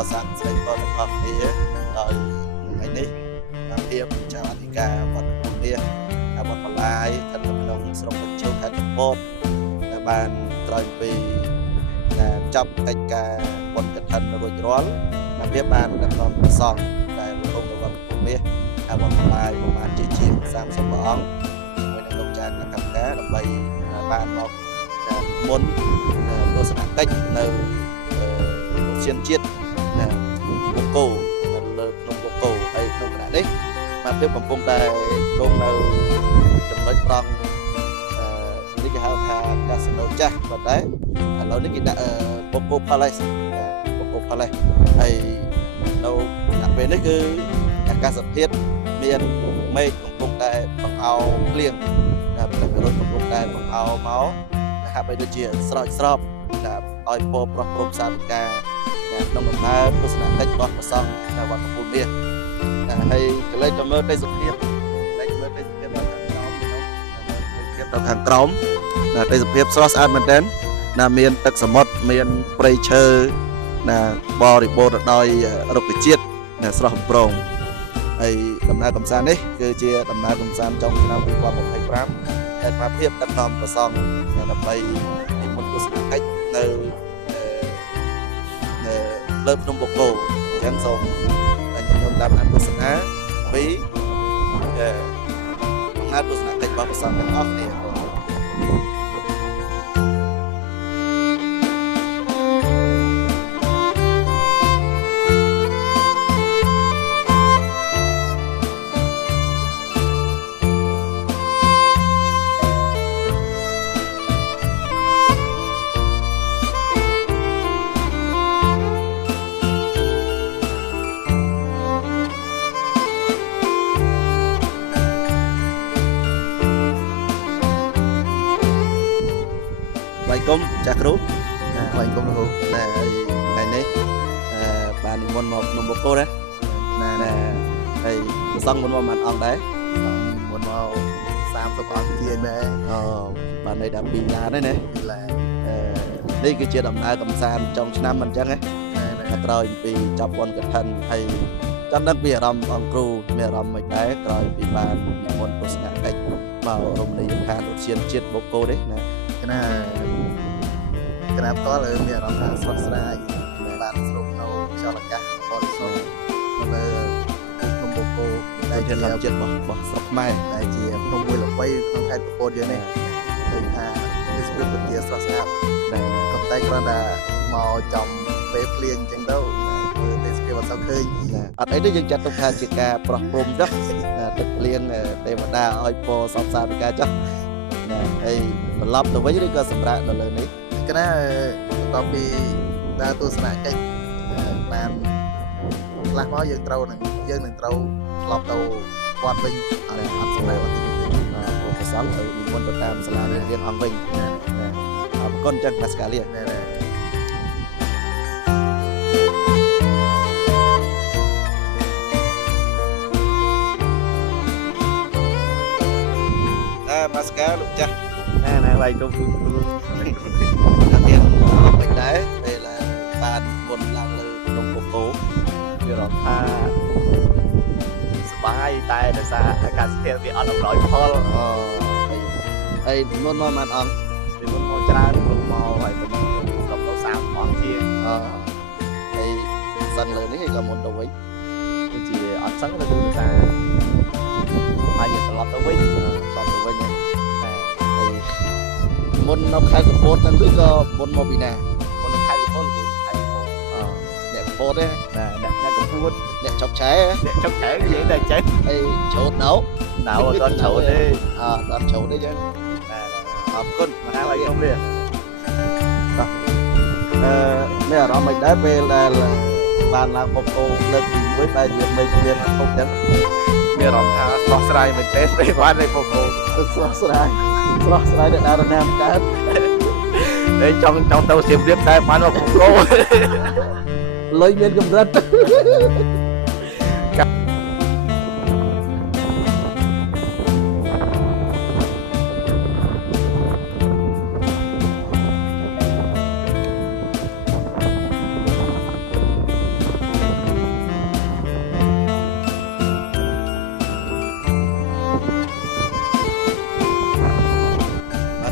có sẵn sẽ có được học thì rồi ngàyនេះភាពចៅអធិការវត្តពុននេះវត្តបលាយស្ថិតនៅក្នុងស្រុកបញ្ជោខេត្តកំពតដែលបានក្រោយពីចាប់កិច្ចការបុណ្យកឋិនរួចរាល់ភាពបានដឹកនាំព្រះសង្ឃដែលលោកវត្តពុននេះវត្តបលាយប្រមាណជា30ព្រះអង្គមួយនឹងលោកចាស់កម្មការដើម្បីបានមកមុនទស្សនកិច្ចនៅលោកជាតិជាតិបុកគោលើក្នុងបុកគោហើយក្នុងខណៈនេះបាទភាពកំពុងតែគង់នៅចំណុចត្រង់នេះគេហៅថាកាស៊ីណូចាស់បាទតែឥឡូវនេះគេដាក់បុកគោ Palace បុកគោ Palace ហើយនៅដល់ពេលនេះគឺអាកាសធាតុមានមេឃកំពុងតែបង្អោភ្លៀងប្រទេសរត់កំពុងតែបង្អោមកហាក់បីដូចជាស្រោចស្រពឲ្យពណ៌ប្រោះព្រំសាធិការក្នុងដំណើរទស្សនកិច្ចរបស់ព្រះសង្ឃនៅវត្តពុននេះហើយកលេចទៅមើលទេសភាពដល់ខាងក្រោមទេសភាពស្រស់ស្អាតមែនទែនមានទឹកសមុទ្រមានព្រៃឈើបរិបូរណ៍ដោយរុក្ខជាតិស្រស់បំព្រងហើយដំណើរកម្សាន្តនេះគឺជាដំណើរកម្សាន្តចុងឆ្នាំ2025ដែលមកភាពដឹកនាំព្រះសង្ឃដើម្បីនិមន្តទស្សនកិច្ចនៅលើភ្នំបូកគោអញ្ចឹងសូមខ្ញុំតាមអានទស្សនាពីដំណើរទស្សនកិច្ចរបស់ព្រះសង្ឃទាំងអស់គ្នាបាយគុំចាស់គ្រូបាយគុំលោកគ្រូថ្ងៃនេះបាននិមន្តមកភ្នំបូកគោណាហើយព្រះសង្ឃមុនមកមិនអង្គដែរមុនមក30អង្គជាងដែរបានន័យថា2ឡានហ្នឹងណា2ឡាននេះគឺជាដំណើរកម្សាន្តចុងឆ្នាំមិនអញ្ចឹងណាក្រោយពីចាប់បុណ្យកឋិនហើយចាំដឹងពីអារម្មណ៍អង្គគ្រូមានអារម្មណ៍មិនដែរក្រោយពីបាននិមន្តទស្សនកិច្ចមករមណីយដ្ឋានឧទ្យានជាតិបូកគោនេះណាគណៈផ្ទាល់មានអារម្មណ៍ថាស្រស់ស្រាយបានស្រូបនៅខ្យល់អាកាសបរិសុទ្ធនៅភ្នំបូកគោដែលជាធម្មជាតិរបស់ស្រុកខ្មែរដែលជាភ្នំមួយល្បីក្នុងខេត្តកំពតយើងនេះឃើញថាទេសភាពពិតជាស្រស់ស្អាតក៏តែគ្រាន់តែមកចំពេលភ្លៀងអញ្ចឹងទៅមើលទេសភាពអត់សូវឃើញអត់អីទេយើងចាត់ទុកថាជាការប្រោះព្រំចុះទឹកភ្លៀងទេវតាឲ្យពរសពសាធិការចុះហើយត្រឡប់ទៅវិញឬក៏សម្រាប់នៅលើនេះគណៈបន្ទាប់ពីដើរទស្សនកិច្ចបានខ្លះមកយើងត្រូវនឹងត្រូវត្រឡប់ទៅវត្តវិញអត់សម្រាប់វត្តទីនេះព្រះប្រសង្ឃទៅនិមន្តទៅតាមសាលារៀនអង្គវិញអរគុណចឹងមកស្កាលីមកស្កាលោកចាស់ណាបាយគុំគ្រូមានអបមិនដែរពេលបានមុនឡើងលើភ្នំបូកគោវារំថាសបាយតែដោយសារអាកាសធាតុវាអត់អំណោយផលហើយមុនមកបានអង្គពីមុនមកច្រើនគ្រូមកហើយទៅស្រុកទៅ30អង្គជាហើយសឹងលើនេះហើយក៏មុនទៅវិញគឺជាអត់សឹងទៅដោយសារហើយយើងត្រឡប់ទៅវិញមុននៅខេត្តកំពតហ្នឹងគឺក៏មុនមកពីណាមុននៅខេត្តកំពតអ្នកកំពតទេអ្នកកំពតអ្នកចុកឆែនិយាយតែចេះអីឆោតនៅអត់ឆោតទេអត់ឆោតទេចឹងអរគុណមហាបាយខ្ញុំនេះមានអារម្មណ៍មិនដែរពេលដែលបានឡើងបូកគោលើកទី1បែរជាមិនមានធំចឹងមានអារម្មណ៍ថាស្រស់ស្រាយមែនទេពេលបាននៅបូកគោស្រស់ស្រាយអ្នកដើរណាមកើតហើយចង់ទៅសៀមរាបតែបានមកបូកគោលុយមានកម្រិត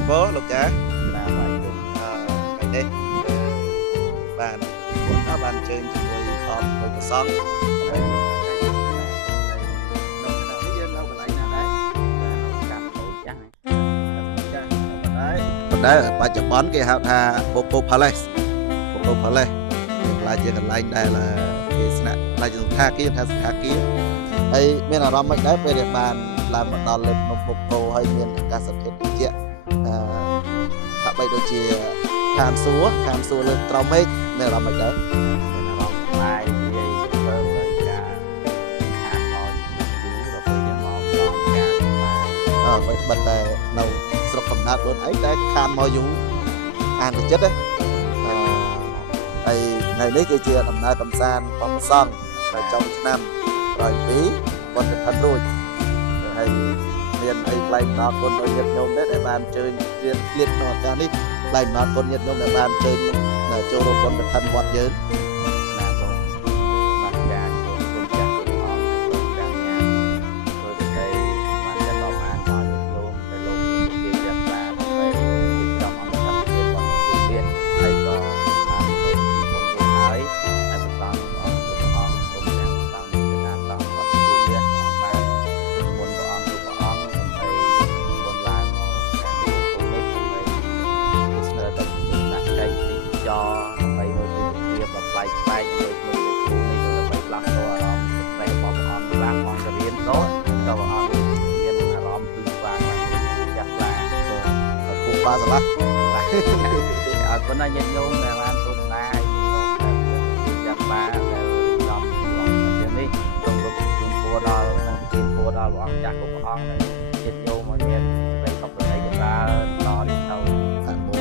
phố lục cha là phải dùng cái đây bạn muốn các bạn chơi cho người họp với cái sóng đấy bà chụp bón cái hạt hà Poco Palace là chỉ cần lại đây là cái snap là chỉ tha kia ấy bên nào đó mình đấy về địa bàn làm một đòn lực một Poco hay miền cả sập thiệt chị các bây đôi chia khám số lên trao mấy bên nào mình đấy mai gì cơm với cả hạt thôi rồi bây giờ mò phải bật nấu sọc cầm nát luôn ấy cái khan mò dú ăn được chất đấy ngày đấy cái chia làm na cầm san còn son rồi trong năm rồi tí còn được thân đôi hay liền hay lại nó còn đôi nhật nhôm đấy để bàn chơi liên nó ra đi lại nó còn nhật nhôm để bàn chơi là cho đồ còn được thân bọt dớn ba giờ lắm có nói nhân nhung là làm tụi ta chắc ba là làm chuyện đi trong phố đó trên phố đó loạn chắc cũng có này nhân nhung mà nhân đây không được thấy chúng ta to đi sau thành phố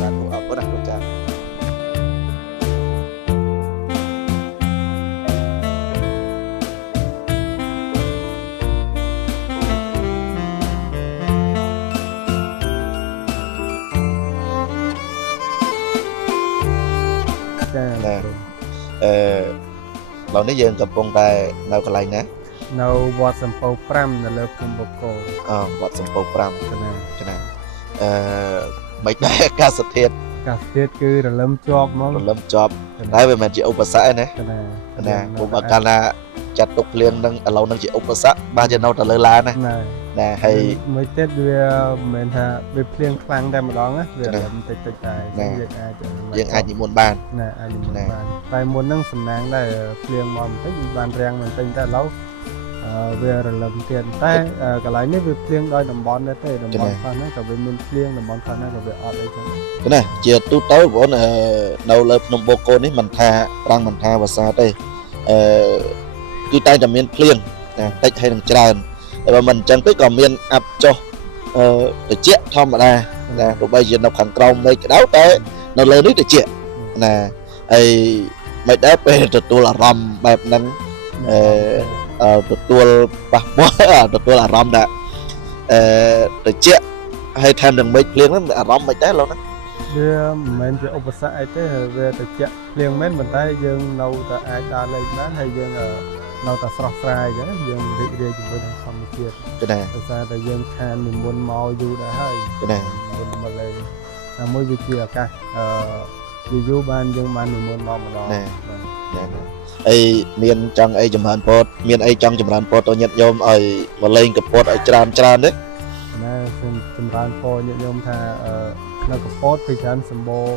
là tụ hợp có đặc biệt chaเราได้ยืนกับวงได้แนวอะไรนะ នៅវត្តសំពៅ5នៅលើភូមិបកគោ វត្តសំពៅ5 កណា មិនដែរអាកាសធាតុ កាសធាតុគឺរលឹមជាប់ហ្មង រលឹមជាប់តែវាមិនជាឧបសគ្គណា កណា ណាព្រោះបើកាលណាចាត់ទុកភ្លៀងនឹងឥឡូវនឹងជាឧបសគ្គបានជានៅតែលើឡានណា ណែ ណាហើយ មួយទៀតវាមិនមែនថាវាភ្លៀងខ្លាំងតែម្ដងណាវារលឹមតិចតែយើងអាចនិមន្តបាន ណែអាចនិមន្តបានតែមុនហ្នឹងសំណាងដែរភ្លៀងមកបន្តិចបានរាំងបន្តិចតែឥឡូវវារលឹមទៀតតែកន្លែងនេះវាភ្លៀងដោយតំបន់ដែរទេតំបន់ខ្លះហ្នឹងក៏វាមានភ្លៀងតំបន់ខ្លះហ្នឹងក៏វាអត់អីចឹង ណាជាទូទៅបងប្អូននៅលើភ្នំបូកគោនេះមិនថាប្រាំងមិនថាវស្សាទេគឺតែតែមានភ្លៀងណាតិចហើយនឹងច្រើនតែបើមិនអញ្ចឹងទេក៏មានអាប់ចុះត្រជាក់ធម្មតាណាទោះបីជានៅខាងក្រោមនៃក្តៅតែនៅលើនេះត្រជាក់ណាហើយមិនដែរពេលទទួលអារម្មណ៍បែបហ្នឹងទទួលប៉ះពាល់ទទួលអារម្មណ៍ថាត្រជាក់ហើយថែមទាំងមេឃភ្លៀងហ្នឹងអារម្មណ៍មិនដែរលោកណា វាមិនមែនជាឧបសគ្គអីទេវាត្រជាក់ភ្លៀងមែនប៉ុន្តែយើងនៅតែអាចដើរលេងបានហើយយើងនៅតែស្រស់ស្រាយអញ្ចឹងយើងរីករាយជាមួយនឹងធម្មជាតិ ណា ដោយសារតែយើងខាននិមន្តមកយូរដែរហើយ ណា មុនមកលេងតែមួយវាជាឱកាសយូរបានយើងបាននិមន្តមកម្ដង អីមានចង់អីចម្រើនពតមានអីចង់ចម្រើនពតទៅញាតិញោមឲ្យមកលេងកពតឲ្យច្រើនទេ ណាខ្ញុំចម្រើនពរញាតិញោមថានៅកពតពីច្រើនសម្បូរ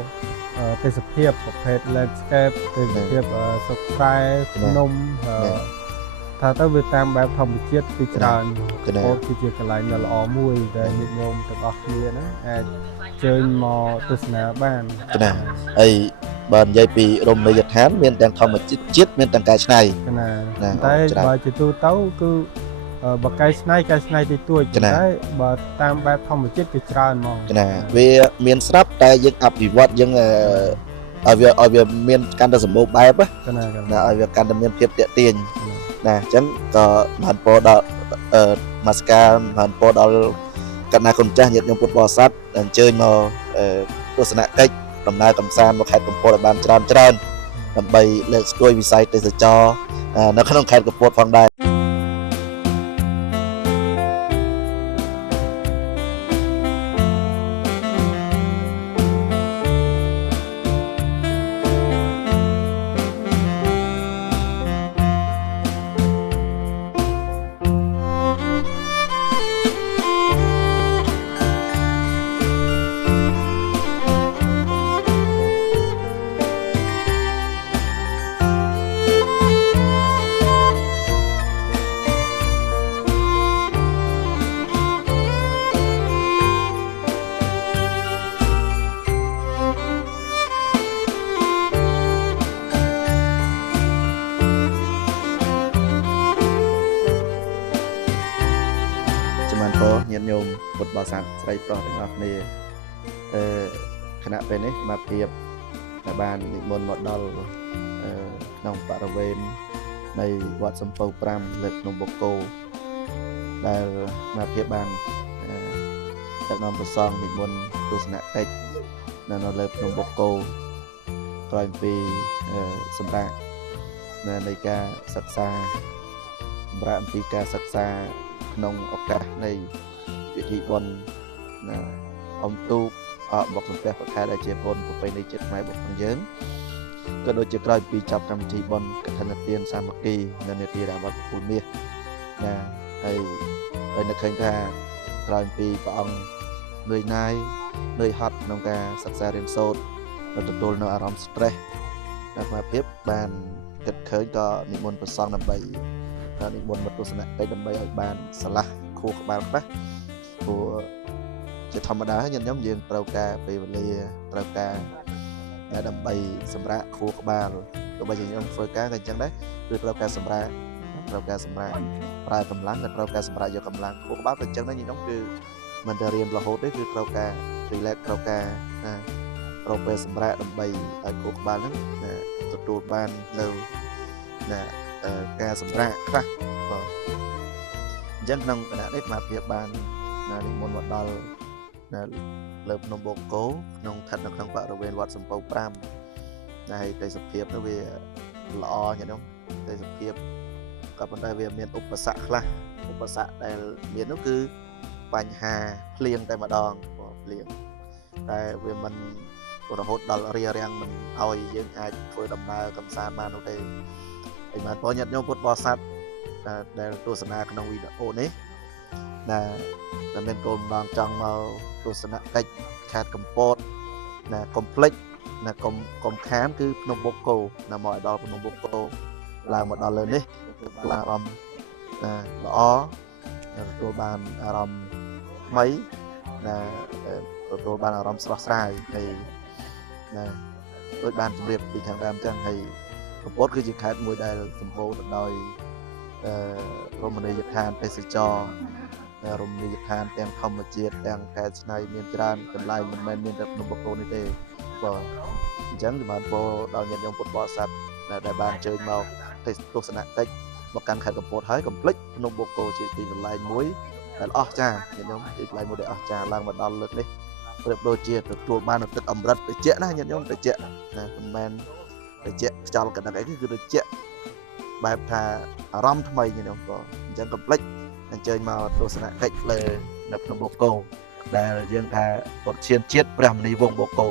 ទេសភាពប្រភេទ landscape ទេសភាពសុខស្រែភ្នំថាទៅវាតាមបែបធម្មជាតិពីច្រើនកពតគឺជាកន្លែងដ៏ល្អមួយដែលញាតិញោមទាំងអស់គ្នាហ្នឹងអាចជើញមកទស្សនាបាន ណាហើយបើនិយាយពីរមណីយដ្ឋានមានទាំងធម្មជាតិមានទាំងកែច្នៃ ណាតែបើជាទូទៅគឺបើកែច្នៃតិចតួចតែបើតាមបែបធម្មជាតិគឺច្រើនហ្មង ណាវាមានស្រាប់តែយើងអភិវឌ្ឍយើងឲ្យវាមានកាន់តែសម្បូរបែបណាឲ្យវាកាន់តែមានភាពតាក់ទាញណាអញ្ចឹងក៏បានពោដល់ម៉ាស្កាបានពោដល់កណ្ដាលគុណចាស់ញាតិញោមពុទ្ធបរិស័ទអញ្ជើញមកទស្សនកិច្ចដំណើរកម្សាន្តមកខេត្តកំពតឲ្យបានច្រើនដើម្បីលើកស្ទួយវិស័យទេសចរណ៍នៅក្នុងខេត្តកំពតផងដែរ បានពោញាតិញោមពុទ្ធបរិស័ទស្រីប្រុសទាំងអស់គ្នាគណៈពេលនេះមកភាពដែលបាននិមន្តមកដល់ក្នុងបរិវេណនៃវត្តសំពៅ5លើភ្នំបូកគោដែលមកភាពបានដឹកនាំព្រះសង្ឃនិមន្តទស្សនកិច្ចនៅលើភ្នំបូកគោក្រោយពីសម្រាប់នៃការសិក្សាសម្រាប់អំពីការសិក្សាក្នុងឱកាសនៃពិធីបុណ្យអុំទូកមកសំពះប្រខែដែលជាបុណ្យប្រពៃណីជាតិខ្មែររបស់យើងក៏ដូចជាក្រោយពីចប់កម្មវិធីបុណ្យកឋិនទានសាមគ្គីនៅនេតិរាវត្តពូលមាសហើយនៅឃើញថាក្រោយពីព្រះអង្គនឿយណាយនឿយហត់ក្នុងការសិក្សារៀនសូត្រទទួលនៅអារម្មណ៍ stress អាត្មាភាពបានគិតឃើញក៏និមន្តព្រះសង្ឃដើម្បីនិមន្តមកទស្សនកិច្ចដើម្បីឲ្យបានឆ្លាស់ខួរក្បាលខ្លះព្រោះជាធម្មតាញាតិញោមយើងត្រូវការពេលវេលាត្រូវការដើម្បីសម្រាប់ខួរក្បាលទោះបីជាខ្ញុំធ្វើការក៏អញ្ចឹងដែរគឺត្រូវការសម្រាប់ប្រើកម្លាំងក៏ត្រូវការសម្រាប់យកកម្លាំងខួរក្បាលក៏អញ្ចឹងដែរញាតិញោមគឺមិនតែរៀនរហូតទេគឺត្រូវការ relax ត្រូវការប្រពេលសម្រាប់ដើម្បីឲ្យខួរក្បាលហ្នឹងទទួលបាននៅការសម្រាប់ខ្លះបាទអញ្ចឹងក្នុងគណៈនេះអាភិបបាននិមន្តមកដល់លើភ្នំបូកគោក្នុងស្ថិតនៅក្នុងបរិវេណវត្តសំពៅ5ហើយទេសភាពនោះវាល្អញាតិញោមទេសភាពក៏ប៉ុន្តែវាមានឧបសគ្គខ្លះឧបសគ្គដែលមាននោះគឺបញ្ហាភ្លៀងតែម្ដងភ្លៀងតែវាមិនរហូតដល់រារាំងមិនឲ្យយើងអាចធ្វើដំណើរកម្សាន្តបាននោះទេហើយបានបងញាតិញោមពុទ្ធបរិស័ទដែលទស្សនាក្នុងវីដេអូនេះដែលមានគោលបំណងចង់មកទស្សនកិច្ចខេត្តកំពតកុំភ្លេចកុំខានគឺភ្នំបូកគោមកឲ្យដល់ភ្នំបូកគោឡើងមកដល់លើនេះទទួលអារម្មណ៍ល្អទទួលបានអារម្មណ៍ថ្មីទទួលបានអារម្មណ៍ស្រស់ស្រាយហើយដូចបានជម្រាបពីខាងដើមចឹងហើយកំពតគឺជាខេត្តមួយដែលសម្បូរទៅដោយរមណីយដ្ឋានទេសចររមណីយដ្ឋានទាំងធម្មជាតិទាំងកែច្នៃមានច្រើនកន្លែងមិនមែនមានតែភ្នំបូកគោនេះទេបាទអញ្ចឹងបានពោដល់ញាតិញោមពុទ្ធបរិស័ទដែលបានអញ្ជើញមកទស្សនកិច្ចមកកាន់ខេត្តកំពតហើយកុំភ្លេចភ្នំបូកគោជាទីកន្លែងមួយដែលអស្ចារ្យញាតិញោមទីកន្លែងមួយដែលអស្ចារ្យឡើងមកដល់លើកនេះប្រៀបដូចជាទទួលបានទឹកអម្រឹតត្រជាក់ណាញាតិញោមត្រជាក់មិនមែនត្រជាក់ខ្យល់កណ្ដឹងអីគឺត្រជាក់បែបថាអារម្មណ៍ថ្មីញាតិញោមក៏អញ្ចឹងកុំភ្លេចអញ្ជើញមកទស្សនកិច្ចលើនៅភ្នំបូកគោដែលយើងថាពុទ្ធឈានជាតិព្រះមនីវង្សបូកគោ